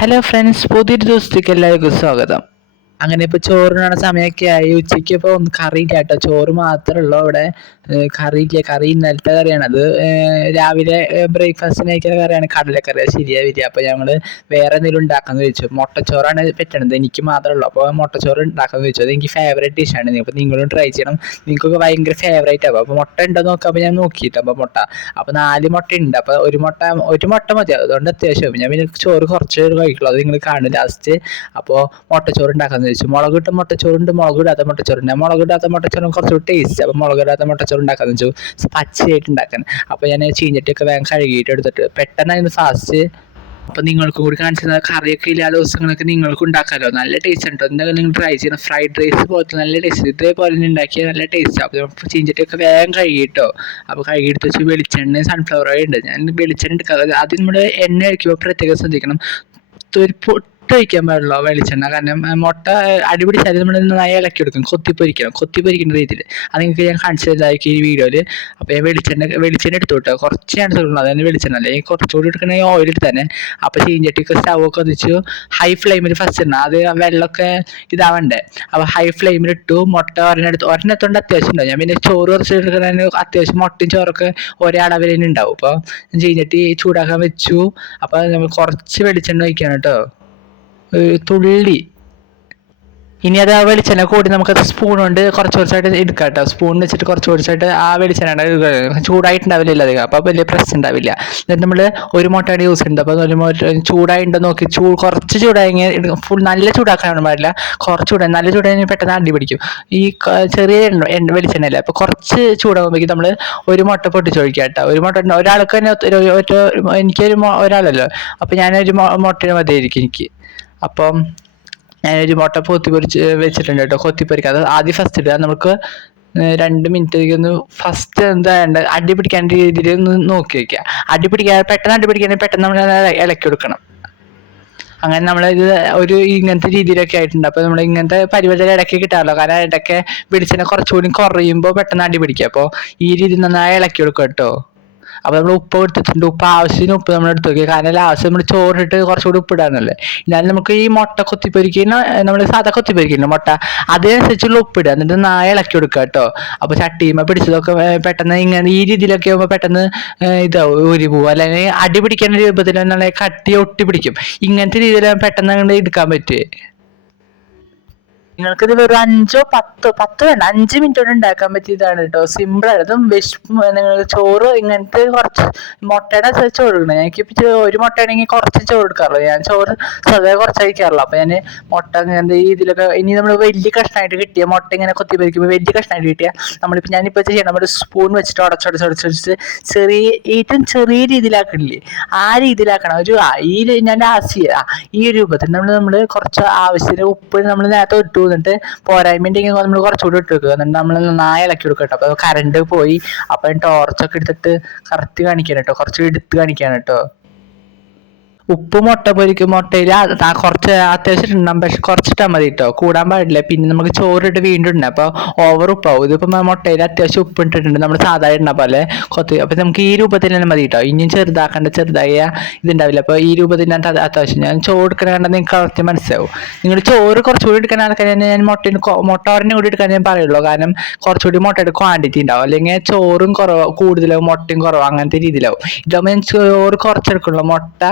Hello friends, പുതിയൊരു ദിവസത്തേക്ക് എല്ലാവർക്കും സ്വാഗതം. അങ്ങനെ ഇപ്പോൾ ചോറിനാണ് സമയമൊക്കെ ആയി. ഉച്ചയ്ക്ക് ഇപ്പോൾ ഒന്നും കറിയില്ല കേട്ടോ, ചോറ് മാത്രമേ ഉള്ളൂ അവിടെ. കറിയില്ല, കറി ഇന്നലത്തെ കറിയാണ്. അത് രാവിലെ ബ്രേക്ക്ഫാസ്റ്റിന് കഴിക്കുന്ന കറിയാണ്, കടലക്കറി. അത് ശരിയാവില്ല. അപ്പോൾ ഞങ്ങൾ വേറെ എന്തെങ്കിലും ഉണ്ടാക്കാമെന്ന് ചോദിച്ചു. മുട്ടച്ചോറാണ് പറ്റണത്, എനിക്ക് മാത്രമേ ഉള്ളൂ. അപ്പോൾ മുട്ടച്ചോറ് ഉണ്ടാക്കാമെന്ന് ചോദിച്ചു. അത് എനിക്ക് ഫേവറേറ്റ് ഡിഷാണ്. അപ്പോൾ നിങ്ങളും ട്രൈ ചെയ്യണം, നിങ്ങൾക്കൊക്കെ ഭയങ്കര ഫേവറേറ്റ് ആവും. അപ്പോൾ മുട്ട ഉണ്ടോ നോക്കാം. അപ്പോൾ ഞാൻ നോക്കിയിട്ട് അപ്പോൾ മുട്ട, അപ്പോൾ 4 മുട്ട ഉണ്ട്. അപ്പോൾ ഒരു മുട്ട മതി, അതുകൊണ്ട് അത്യാവശ്യം. ഞാൻ പിന്നെ ചോറ് കുറച്ച് കഴിക്കുള്ളൂ, അത് നിങ്ങൾ കാണും ലാസ്റ്റ്. അപ്പോൾ മുട്ടച്ചോറ് ഉണ്ടാക്കാമെന്ന് ചോദിച്ചു. മുളകിട്ട മുട്ടച്ചോറുണ്ട്, മുളക് ഇടാത്ത മുട്ടച്ചോറുണ്ട്. മുളക് ഇടാത്ത മുട്ടച്ചോറും കുറച്ചുകൂടി ടേസ്റ്റ്. അപ്പോൾ മുളക് ഇടാത്ത മുട്ടച്ചോറ് ഉണ്ടാക്കാമെന്ന് വെച്ചു, പച്ചയായിട്ട് ഉണ്ടാക്കാൻ. അപ്പോൾ ഞാൻ ചീഞ്ഞിട്ടൊക്കെ വേഗം കഴുകിയിട്ട് എടുത്തിട്ട് പെട്ടെന്നായിരുന്നു ഫാസ്റ്റ്. അപ്പോൾ നിങ്ങൾക്കും കൂടി കാണിച്ചത് കറിയൊക്കെ ഇല്ലാത്ത ദിവസങ്ങളൊക്കെ നിങ്ങൾക്ക് ഉണ്ടാക്കാമല്ലോ, നല്ല ടേസ്റ്റ് ഉണ്ട്. എന്തായാലും നിങ്ങൾ ട്രൈ ചെയ്യണം. ഫ്രൈഡ് റൈസ് പോലത്തെ നല്ല ടേസ്റ്റ്, ഇതേപോലെ തന്നെ ഉണ്ടാക്കിയാൽ നല്ല ടേസ്റ്റ്. അപ്പോൾ ചീഞ്ചട്ടിയൊക്കെ വേഗം കഴുകിയിട്ടോ. അപ്പോൾ കഴുകിയെടുത്ത് വെച്ച് വെളിച്ചെണ്ണ സൺഫ്ലവർ ഓയിൽ ഉണ്ട്. ഞാൻ വെളിച്ചെണ്ണ എടുക്കാതെ ആദ്യം നമ്മൾ എണ്ണ ഒഴിക്കുമ്പോൾ പ്രത്യേകം ശ്രദ്ധിക്കണം, ഒഴിക്കാൻ പാടുള്ളൂ വെളിച്ചെണ്ണ. കാരണം മുട്ട അടിപിടിച്ചാൽ നമ്മൾ നന്നായി ഇളക്കി എടുക്കും, കൊത്തിപ്പൊരിക്കുന്ന രീതിയിൽ. അത് നിങ്ങൾക്ക് ഞാൻ കാണിച്ചു തരുന്നതായിരിക്കും ഈ വീഡിയോയിൽ. അപ്പോൾ ഞാൻ വെളിച്ചെണ്ണ എടുത്തു കേട്ടോ, കുറച്ച് ഞാൻ എടുത്തുള്ളൂ, അതായത് വെളിച്ചെണ്ണ അല്ലേ. കുറച്ചുകൂടി എടുക്കണമെങ്കിൽ ഓയിൽ എടുത്ത് തന്നെ. അപ്പോൾ ചീഞ്ചട്ടിക്ക് സ്റ്റൗവൊക്കെ വെച്ചു ഹൈ ഫ്ലെയിമിൽ ഫസ്റ്റ് ഇടണം, അത് വെള്ളമൊക്കെ ഇതാവണ്ടേ. അപ്പോൾ ഹൈ ഫ്ലെയിമിൽ ഇട്ടു. മുട്ട ഒരെണ്ണത്തോണ്ട് അത്യാവശ്യം ഉണ്ടാവും. ഞാൻ പിന്നെ ചോറ് കുറച്ച് എടുക്കണതിന് അത്യാവശ്യം മുട്ടയും ചോറൊക്കെ ഒരേ അളവിൽ തന്നെ ഉണ്ടാവും. അപ്പോൾ ചീഞ്ചട്ടി ചൂടാക്കാൻ വെച്ചു. അപ്പോൾ നമ്മൾ കുറച്ച് വെളിച്ചെണ്ണ ഒഴിക്കണം കേട്ടോ, തുള്ളി. ഇനി അത് ആ വെളിച്ചെണ്ണ കൂടി നമുക്കത് സ്പൂൺ കൊണ്ട് കുറച്ചായിട്ട് എടുക്കാം കേട്ടോ. സ്പൂൺ വെച്ചിട്ട് കുറച്ചായിട്ട് ആ വെളിച്ചെണ്ണ ചൂടായിട്ടുണ്ടാവില്ല അധികം, അപ്പോൾ വലിയ പ്രശ്നം ഉണ്ടാവില്ല. എന്നിട്ട് നമ്മൾ ഒരു മുട്ടയുടെ യൂസ് ഉണ്ട്. അപ്പോൾ ചൂടായിട്ടുണ്ടോ നോക്കി, കുറച്ച് ചൂടായെങ്കിൽ ഫുൾ നല്ല ചൂടാക്കാനൊന്നും പാടില്ല, കുറച്ച് ചൂടായി. നല്ല ചൂടായി പെട്ടെന്ന് അടി പിടിക്കും ഈ ചെറിയ വെളിച്ചെണ്ണയല്ല. അപ്പോൾ കുറച്ച് ചൂടാകുമ്പോഴേക്കും നമ്മൾ ഒരു മുട്ട പൊട്ടിച്ചൊഴിക്കുക കേട്ടോ. ഒരു മുട്ട ഒരാൾക്ക് തന്നെ ഒരാളല്ലോ, അപ്പോൾ ഞാനൊരു മുട്ട മതിയായിരിക്കും എനിക്ക്. അപ്പം ഞാനൊരു മുട്ട പൊരിച്ച് വെച്ചിട്ടുണ്ട് കേട്ടോ, കൊത്തിപ്പൊരിക്കാതെ. ആദ്യം ഫസ്റ്റ് ഇടുക, നമുക്ക് 2 മിനിറ്റ് ഒന്ന് ഫസ്റ്റ് എന്താ വേണ്ട, അടി പിടിക്കാൻ്റെ രീതിയിൽ ഒന്ന് നോക്കി വയ്ക്കുക. പെട്ടെന്ന് അടി പിടിക്കാതെ പെട്ടെന്ന് നമ്മൾ ഇളക്കി കൊടുക്കണം. അങ്ങനെ നമ്മളിത് ഇങ്ങനത്തെ രീതിയിലൊക്കെ ആയിട്ടുണ്ട്. അപ്പോൾ നമ്മൾ ഇങ്ങനത്തെ പരിപാടി ഇടയ്ക്ക് കിട്ടാമല്ലോ, കാരണം ഇടയ്ക്ക് വെളിച്ചെണ്ണ കുറച്ചുകൂടി കുറയുമ്പോൾ പെട്ടെന്ന് അടി പിടിക്കുക. അപ്പോൾ ഈ രീതിയിൽ നന്നായി ഇളക്കി കൊടുക്കുക കേട്ടോ. അപ്പോൾ നമ്മൾ ഉപ്പ് എടുത്തിട്ടുണ്ട്, ഉപ്പ് ആവശ്യത്തിന് ഉപ്പ് നമ്മൾ എടുത്ത് നോക്കി. കാരണം ലാസ്റ്റ് നമ്മൾ ചോറിട്ട് കുറച്ചുകൂടി ഉപ്പ് ഇടാനല്ലേ. എന്നാലും നമുക്ക് ഈ മുട്ട കൊത്തിപ്പൊരിക്കുന്ന നമ്മൾ സാധാ കൊത്തിപ്പൊരിക്കില്ല മുട്ട, അതിനനുസരിച്ചുള്ള ഉപ്പ് ഇടുക. എന്നിട്ട് നായ ഇളക്കി കൊടുക്കുക കേട്ടോ. അപ്പോൾ ചട്ടിയുമ്പോൾ പിടിച്ചതൊക്കെ പെട്ടെന്ന് ഇങ്ങനെ ഈ രീതിയിലൊക്കെ ആകുമ്പോൾ പെട്ടെന്ന് ഇതാവും, ഊരി പോവും. അല്ലെങ്കിൽ അടി പിടിക്കുന്ന രൂപത്തിൽ നല്ല കട്ടി ഒട്ടി പിടിക്കും. ഇങ്ങനത്തെ രീതിയിൽ പെട്ടെന്ന് അങ്ങോട്ട് എടുക്കാൻ പറ്റുമേ. നിങ്ങൾക്കിത് വെറും 5 വേണ്ട, 5 മിനിറ്റ് കൊണ്ട് ഉണ്ടാക്കാൻ പറ്റിയതാണ് കേട്ടോ. സിമ്പിളാണ്. അതും നിങ്ങൾ ചോറ് ഇങ്ങനത്തെ കുറച്ച് മുട്ടയുടെ ചോറ് എടുക്കണം. എനിക്കിപ്പോൾ ഒരു മുട്ട ആണെങ്കിൽ കുറച്ച് ചോറ് എടുക്കാറുള്ളൂ. ഞാൻ ചോറ് സ്വതവേ കുറച്ച് കഴിക്കാറുള്ളൂ. അപ്പോൾ ഞാൻ മുട്ട ഇങ്ങനത്തെ രീതിയിലൊക്കെ, ഇനി നമ്മൾ വലിയ കഷ്ണമായിട്ട് കിട്ടിയ മുട്ട ഇങ്ങനെ കൊത്തി പൊരിക്കുമ്പോൾ വലിയ കഷ്ണമായിട്ട് കിട്ടിയാൽ ഞാനിപ്പോൾ ചെയ്യണം, നമ്മൾ സ്പൂൺ വെച്ചിട്ട് ഉടച്ചൊടിച്ച് ഏറ്റവും ചെറിയ രീതിയിലാക്കണില്ലേ, ആ രീതിയിലാക്കണം. ഞാൻ ഈ രൂപത്തിൽ നമ്മൾ കുറച്ച് ആവശ്യത്തിന് ഉപ്പ് നമ്മൾ നേരത്തെ ഇട്ടു. എന്നിട്ട് പോരായ്മ ഉണ്ടെങ്കിൽ നമ്മൾ കുറച്ചുകൂടി ഇട്ട് വെക്കുക. എന്നിട്ട് നമ്മൾ നന്നായി ഇളക്കി കൊടുക്കുക കേട്ടോ. അപ്പോൾ കറണ്ട് പോയി. അപ്പം ടോർച്ചൊക്കെ എടുത്തിട്ട് കറക്റ്റ് കാണിക്കാൻ കേട്ടോ, കുറച്ച് എടുത്ത് കാണിക്കാൻ കേട്ടോ. ഉപ്പ് മുട്ടയിൽ കുറച്ച് അത്യാവശ്യം ഇടണം, പക്ഷെ കുറച്ചിട്ടാൽ മതി കേട്ടോ, കൂടാൻ പാടില്ല. പിന്നെ നമുക്ക് ചോറിട്ട് വീണ്ടും ഇടണം, അപ്പോൾ ഓവർ ഉപ്പാവും. ഇതിപ്പോൾ മുട്ടയിൽ അത്യാവശ്യം ഉപ്പ് ഇട്ടിട്ടുണ്ട്, നമ്മൾ സാധാരണ ഇടുന്ന പോലെ കൊത്തി. അപ്പോൾ നമുക്ക് ഈ രൂപത്തിൽ തന്നെ മതി കേട്ടോ. ഇനിയും ചെറുതായ ഇതുണ്ടാവില്ല. അപ്പോൾ ഈ രൂപത്തിൽ ഞാൻ അത്യാവശ്യം ഞാൻ ചോറ് എടുക്കണ കണ്ടാൽ നിങ്ങൾക്ക് കറക്റ്റ് മനസ്സിലാവും. നിങ്ങൾ ചോറ് കുറച്ചുകൂടി എടുക്കുന്ന ആൾക്കാർ തന്നെ ഞാൻ മുട്ട ഒരെണ്ണം കൂടി എടുക്കാൻ ഞാൻ പറയുള്ളൂ. കാരണം കുറച്ചുകൂടി മുട്ടയുടെ ക്വാണ്ടിറ്റി ഉണ്ടാവും, അല്ലെങ്കിൽ ചോറും കൂടുതലാവും, മുട്ടയും കുറവ്, അങ്ങനത്തെ രീതിയിലാവും. ഇതാകുമ്പോൾ ഞാൻ ചോറ് കുറച്ചെടുക്കുള്ളൂ, മുട്ട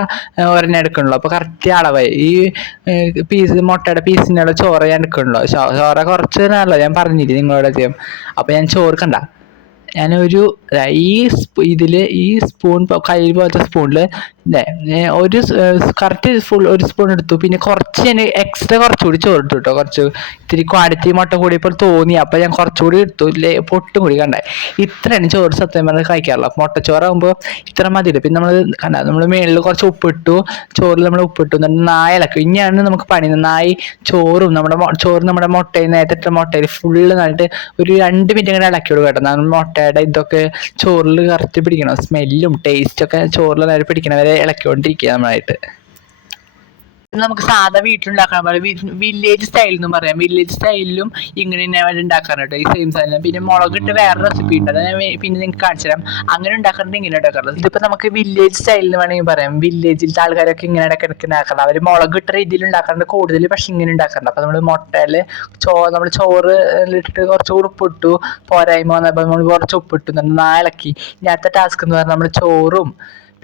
ഒരെണ്ണം എടുക്കണല്ലോ. അപ്പോൾ കറക്റ്റ് അളവായി. ഈ മുട്ടയുടെ പീസിനുള്ള ചോറ് ഞാൻ എടുക്കണല്ലോ. ചോറ കുറച്ച് തന്നെയല്ലോ ഞാൻ പറഞ്ഞില്ലേ നിങ്ങളോട് അധികം. അപ്പോൾ ഞാൻ ചോറ് കണ്ട, ഞാനൊരു ഈ സ്പൂൺ കയ്യിൽ പോലത്തെ സ്പൂണിൽ ഒരു കറക്റ്റ് ഒരു സ്പൂൺ എടുത്തു. പിന്നെ കുറച്ച് ഞാൻ എക്സ്ട്രാ കുറച്ചുകൂടി ചോറിട്ടു കേട്ടോ. കുറച്ച് ഇത്തിരി ക്വാണ്ടിറ്റി മുട്ട കൂടിയപ്പോൾ തോന്നി, അപ്പോൾ ഞാൻ കുറച്ചുകൂടി എടുത്തു, പൊട്ടും കൂടി കണ്ടേ. ഇത്രയാണ് ചോറ് സത്യം പറഞ്ഞാൽ കഴിക്കാറുള്ളൂ. മുട്ടച്ചോറാകുമ്പോൾ ഇത്ര മതിയില്ല. പിന്നെ നമ്മൾ മേളിൽ കുറച്ച് ഉപ്പിട്ടു, ചോറിൽ നമ്മൾ ഉപ്പിട്ടു, എന്നിട്ട് നായ ഇളക്കും. ഇനിയാണ് നമുക്ക് പണി. നന്നായി ചോറും നമ്മുടെ മുട്ടയിൽ നേരത്തെ മുട്ടയിൽ ഫുള്ള് നന്നായിട്ട് ഒരു 2 മിനിറ്റ് ഇങ്ങനെ ഇളക്കി കൊടുക്കുക കേട്ടോ. നമ്മൾ മുട്ടയുടെ ഇതൊക്കെ ചോറിൽ കറക്റ്റ് പിടിക്കണം, സ്മെല്ലും ടേസ്റ്റൊക്കെ ചോറിൽ നേരെ പിടിക്കണവരെ ഇളക്കിക്കൊണ്ടിരിക്കുക നമ്മളായിട്ട്. നമുക്ക് സാധാ വീട്ടിലുണ്ടാക്കാൻ പോലെ വില്ലേജ് സ്റ്റൈൽ എന്ന് പറയാം. വില്ലേജ് സ്റ്റൈലിലും ഇങ്ങനെ തന്നെ ഉണ്ടാക്കാറുണ്ട് ഈ സെയിം സാധനം. പിന്നെ മുളകിട്ട് വേറെ റെസിപ്പി ഉണ്ട്, അത് ഞാൻ പിന്നെ നിങ്ങൾക്ക് കാണിച്ചു തരാം. അങ്ങനെ ഉണ്ടാക്കാറുണ്ട്, ഇങ്ങനെ ഉണ്ടാക്കാറുള്ളത്. ഇതിപ്പോൾ നമുക്ക് വില്ലേജ് സ്റ്റൈൽ എന്ന് വേണമെങ്കിൽ പറയാം. വില്ലേജിലത്തെ ആൾക്കാരൊക്കെ ഇങ്ങനെ ഇടയ്ക്കിടയ്ക്ക് ഉണ്ടാക്കാറുണ്ട്. അവർ മുളകിട്ട രീതിയിൽ ഉണ്ടാക്കാറുണ്ട് കൂടുതൽ, പക്ഷെ ഇങ്ങനെ ഉണ്ടാക്കാറുണ്ട്. അപ്പോൾ നമ്മൾ മുട്ടയിൽ നമ്മൾ ചോറ് ഇട്ടിട്ട് കുറച്ച് ഉപ്പിട്ടു, പോരായ്മ വന്നപ്പോൾ നമ്മൾ കുറച്ച് ഉപ്പിട്ടു, ഇളക്കി. ഇനി അടുത്ത ടാസ്ക് എന്ന് പറഞ്ഞാൽ നമ്മൾ ചോറും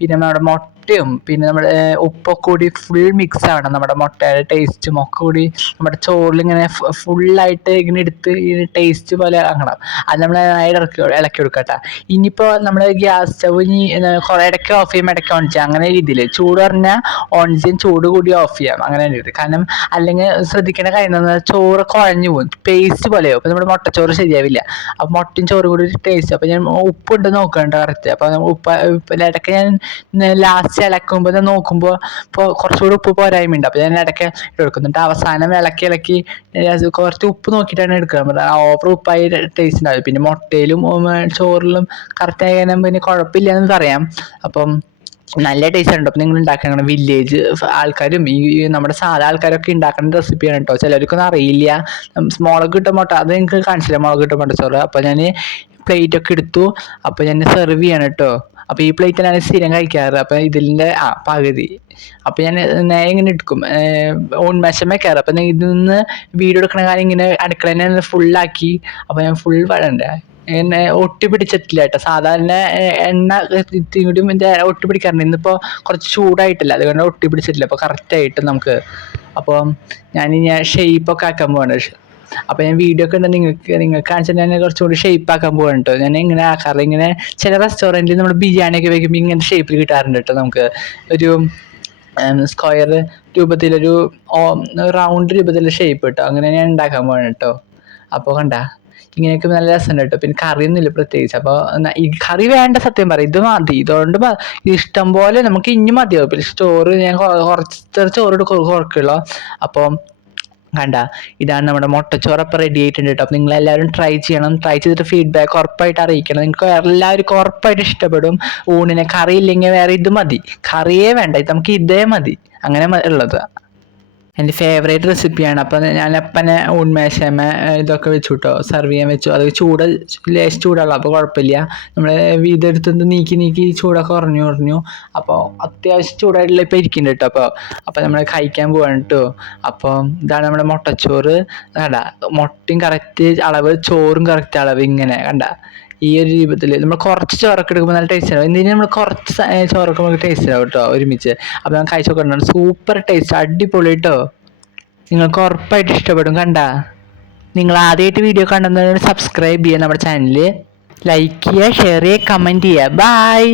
പിന്നെ നമ്മുടെ മുട്ടയും പിന്നെ നമ്മുടെ ഉപ്പൊക്കെ കൂടി ഫുൾ മിക്സ് ആവണം. നമ്മുടെ മുട്ടയുടെ ടേസ്റ്റും ഒക്കെ കൂടി നമ്മുടെ ചോറിലിങ്ങനെ ഫുള്ളായിട്ട് ഇങ്ങനെ എടുത്ത് ടേസ്റ്റ് പോലെ ആക്കണം. അത് നമ്മൾ ഇളക്കി കൊടുക്കട്ടെ. ഇനിയിപ്പോൾ നമ്മൾ ഗ്യാസ് സ്റ്റവ് ഇനി കുറേ ഇടയ്ക്ക് ഓഫ് ചെയ്യും, ഇടയ്ക്ക് ഓൺ ചെയ്യാം, അങ്ങനെ രീതിയിൽ. ചൂട് പറഞ്ഞാൽ ഓൺ ചെയ്യും, ചൂട് കൂടി ഓഫ് ചെയ്യാം, അങ്ങനെ രീതിയിൽ. കാരണം അല്ലെങ്കിൽ ശ്രദ്ധിക്കേണ്ട കാര്യം എന്താ, ചോറ് കുഴഞ്ഞു പോകും, പേസ്റ്റ് പോലെയോ. അപ്പോൾ നമ്മുടെ മുട്ടച്ചോറ് ശരിയാവില്ല. അപ്പോൾ മുട്ടയും ചോറ് കൂടി ടേസ്റ്റ്. അപ്പോൾ ഞാൻ ഉപ്പുണ്ട് നോക്കണ്ട കറക്റ്റ്. അപ്പോൾ ഇടയ്ക്ക് ഞാൻ ലാസ്റ്റ് ഇളക്കുമ്പോൾ ഞാൻ നോക്കുമ്പോൾ ഇപ്പോൾ കുറച്ചുകൂടി ഉപ്പ് പോരായ്മയുണ്ട്. അപ്പോൾ ഞാൻ ഇടയ്ക്ക് എടുക്കുന്നുണ്ട്. അവസാനം ഇളക്കി കുറച്ച് ഉപ്പ് നോക്കിയിട്ടാണ് എടുക്കുക. ഓവർ ഉപ്പായി ടേസ്റ്റ് ഉണ്ടാവും. പിന്നെ മുട്ടയിലും ചോറിലും കറക്റ്റായി കഴിഞ്ഞാൽ പിന്നെ കുഴപ്പമില്ല എന്ന് പറയാം. അപ്പം നല്ല ടേസ്റ്റ് ഉണ്ട്. അപ്പം നിങ്ങൾ ഉണ്ടാക്കണം. വില്ലേജ് ആൾക്കാരും ഈ നമ്മുടെ സാധാ ആൾക്കാരൊക്കെ ഉണ്ടാക്കുന്ന റെസിപ്പിയാണ് കേട്ടോ. ചിലർക്കൊന്നും അറിയില്ല. മുളക് ഇട്ട മുട്ട അത് നിങ്ങൾക്ക് കാണിച്ചില്ല, മുളക് ഇട്ട മുട്ടച്ചോറ്. അപ്പോൾ ഞാൻ പ്ലേറ്റൊക്കെ എടുത്തു. അപ്പോൾ ഞാൻ സെർവ് ചെയ്യണം കേട്ടോ. അപ്പോൾ ഈ പ്ലേറ്റിലാണ് സ്ഥിരം കഴിക്കാറ്. അപ്പോൾ ഇതിൻ്റെ പകുതി അപ്പോൾ ഞാൻ നേരെ ഇങ്ങനെ എടുക്കും, ഓൺമേശം വെക്കാറ്. അപ്പം ഇതിൽ നിന്ന് വീഡിയോ എടുക്കണ കാര്യം ഇങ്ങനെ അടുക്കള ഫുള്ളാക്കി. അപ്പോൾ ഞാൻ ഫുൾ വഴണ്ടേ എന്നെ ഒട്ടി പിടിച്ചിട്ടില്ല കേട്ടോ. സാധാരണ എണ്ണ കൂടി ഒട്ടി പിടിക്കാറുണ്ട്. ഇന്നിപ്പോൾ കുറച്ച് ചൂടായിട്ടില്ല, അതുകൊണ്ട് ഒട്ടി പിടിച്ചിട്ടില്ല. അപ്പോൾ കറക്റ്റായിട്ട് നമുക്ക്. അപ്പോൾ ഞാനിനി ഷേപ്പൊക്കെ ആക്കാൻ പോവാണ്. അപ്പോൾ ഞാൻ വീഡിയോ ഒക്കെ ഉണ്ട് നിങ്ങൾക്ക് കാണിച്ചാൽ ഞാൻ കുറച്ചുകൂടി ഷേപ്പ് ആക്കാൻ പോവാണ് കേട്ടോ. ഞാൻ ഇങ്ങനെ ആക്കാറ്. ഇങ്ങനെ ചില റെസ്റ്റോറൻറ്റിൽ നമ്മൾ ബിരിയാണിയൊക്കെ വയ്ക്കുമ്പോൾ ഇങ്ങനെ ഷേപ്പിൽ കിട്ടാറുണ്ട് കേട്ടോ. നമുക്ക് ഒരു സ്ക്വയർ രൂപത്തിലൊരു റൗണ്ട് രൂപത്തിലുള്ള ഷേപ്പ് കേട്ടോ. അങ്ങനെ ഞാൻ ഉണ്ടാക്കാൻ പോവാണ് കേട്ടോ. അപ്പോൾ കണ്ട ഇങ്ങനെയൊക്കെ നല്ല രസമുണ്ട് കേട്ടോ. പിന്നെ കറിയൊന്നുമില്ല പ്രത്യേകിച്ച്. അപ്പോൾ ഈ കറി വേണ്ട, സത്യം പറയാം ഇത് മതി. ഇതുകൊണ്ട് ഇഷ്ടം പോലെ നമുക്ക് ഇനി മതിയാവും. പിന്നെ ചോറ് ഞാൻ കുറച്ച് ചോറ് കുറക്കുള്ളൂ. അപ്പോൾ കണ്ട ഇതാണ് നമ്മുടെ മുട്ടച്ചോറ്. അപ്പോൾ റെഡി ആയിട്ടുണ്ട് കേട്ടോ. അപ്പോൾ നിങ്ങളെല്ലാവരും ട്രൈ ചെയ്യണം. ട്രൈ ചെയ്തിട്ട് ഫീഡ്ബാക്ക് ഉറപ്പായിട്ട് അറിയിക്കണം. നിങ്ങൾക്ക് എല്ലാവർക്കും ഉറപ്പായിട്ട് ഇഷ്ടപ്പെടും. ഊണിനെ കറി ഇല്ലെങ്കിൽ വേറെ ഇത് മതി, കറിയേ വേണ്ട, ഇത് നമുക്ക് ഇതേ മതി, അങ്ങനെ ഉള്ളത് എൻ്റെ ഫേവറേറ്റ് റെസിപ്പിയാണ്. അപ്പം ഞാനപ്പനെ ഊൺമേശമേ ഇതൊക്കെ വെച്ചു കേട്ടോ, സെർവ് ചെയ്യാൻ വെച്ചു. അത് ലേശം ചൂടുള്ളൂ, അപ്പോൾ കുഴപ്പമില്ല. നമ്മൾ ഇതെടുത്ത് നീക്കി ചൂടൊക്കെ കുറഞ്ഞു. അപ്പോൾ അത്യാവശ്യം ചൂടായിട്ടുള്ള ഇപ്പോൾ ഇരിക്കുന്നുണ്ട് കേട്ടോ. അപ്പോൾ നമ്മൾ കഴിക്കാൻ പോവാണ് കേട്ടോ. അപ്പോൾ ഇതാണ് നമ്മുടെ മുട്ടച്ചോറ്. കണ്ട മുട്ടയും കറക്റ്റ് അളവ്, ചോറും കറക്റ്റ് അളവ്, ഇങ്ങനെ കണ്ട ഈ ഒരു രൂപത്തിൽ. നമ്മൾ കുറച്ച് ചോറൊക്കെ എടുക്കുമ്പോൾ നല്ല ടേസ്റ്റ് ആവും. എന്തിനും നമ്മൾ കുറച്ച് ചോറൊക്കെ നമുക്ക് ടേസ്റ്റ് ആവും കേട്ടോ ഒരുമിച്ച്. അപ്പോൾ ഞാൻ കഴിച്ചൊക്കെ ഉണ്ടാവും. സൂപ്പർ ടേസ്റ്റ്, അടിപൊളി കേട്ടോ. നിങ്ങൾക്ക് ഉറപ്പായിട്ട് ഇഷ്ടപ്പെടും. കണ്ട നിങ്ങൾ ആദ്യമായിട്ട് വീഡിയോ കണ്ടെന്ന് സബ്സ്ക്രൈബ് ചെയ്യുക, നമ്മുടെ ചാനൽ ലൈക്ക് ചെയ്യുക, ഷെയർ ചെയ്യുക, കമൻറ്റ് ചെയ്യുക. ബൈ.